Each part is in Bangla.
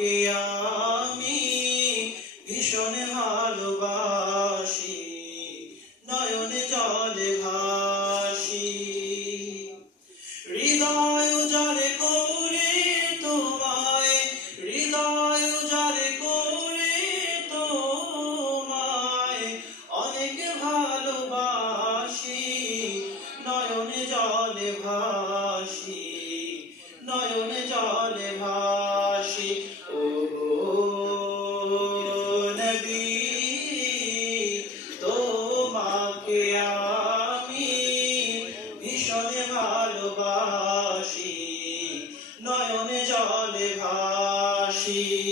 তোমাকে আমি ভীষণ ভালোবাসি, নয়নে জলে ভাসি। হৃদয় উজারে করে তোমায়, হৃদয় জলে করে তোমায় অনেক ভালোবাসি, নয়নে জলে ভাসি, নয়নে জলে ভাসি। see.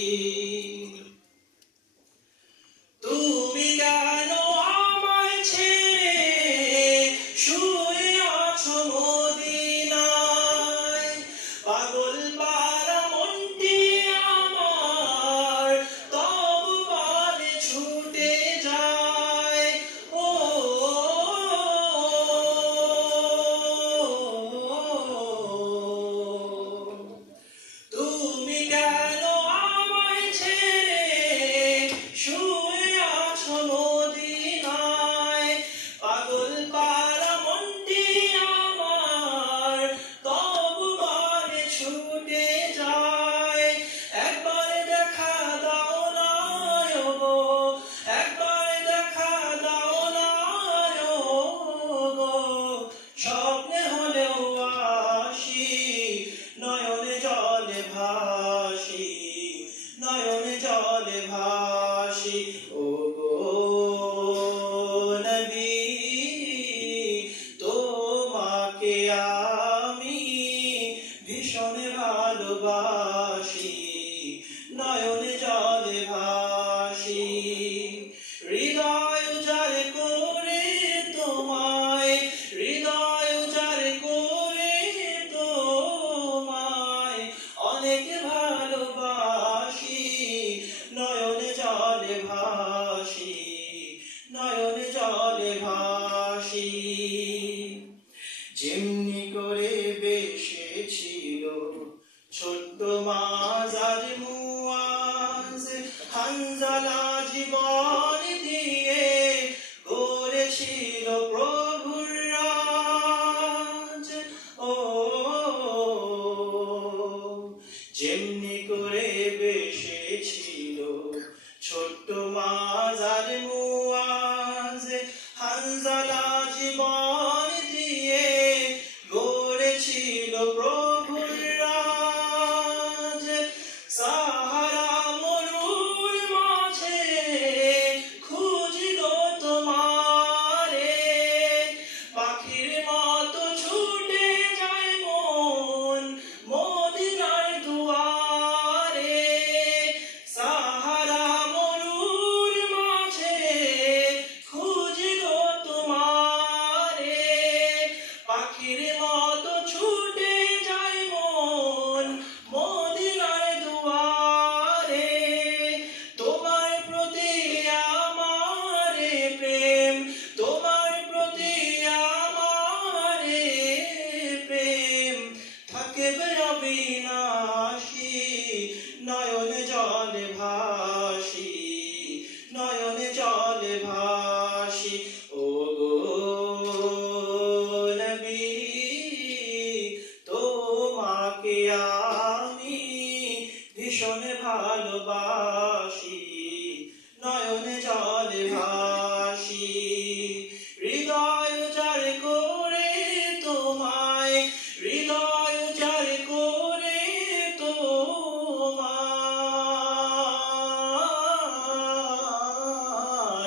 আসি ও নবী তোমাকে আমি ভীষণ ভালোবাসি। নয়নে জল জলে ভাসি নয়ন জলে ভাসি। যেমনি করে বেসেছিল ছোট্ট মা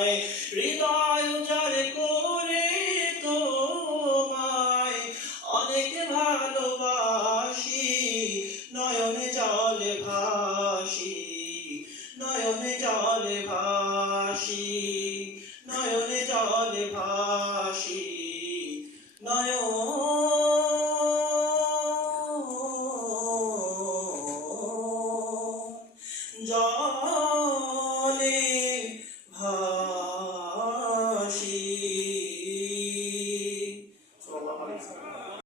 তোমায় হৃদয় উজাড় করে তোমায়। অনেক ভালোবাসি, নয়নে জলে ভাসি, নয়নে জলে ভাসি, নয়নে জলে ভাসি, নয়ন জল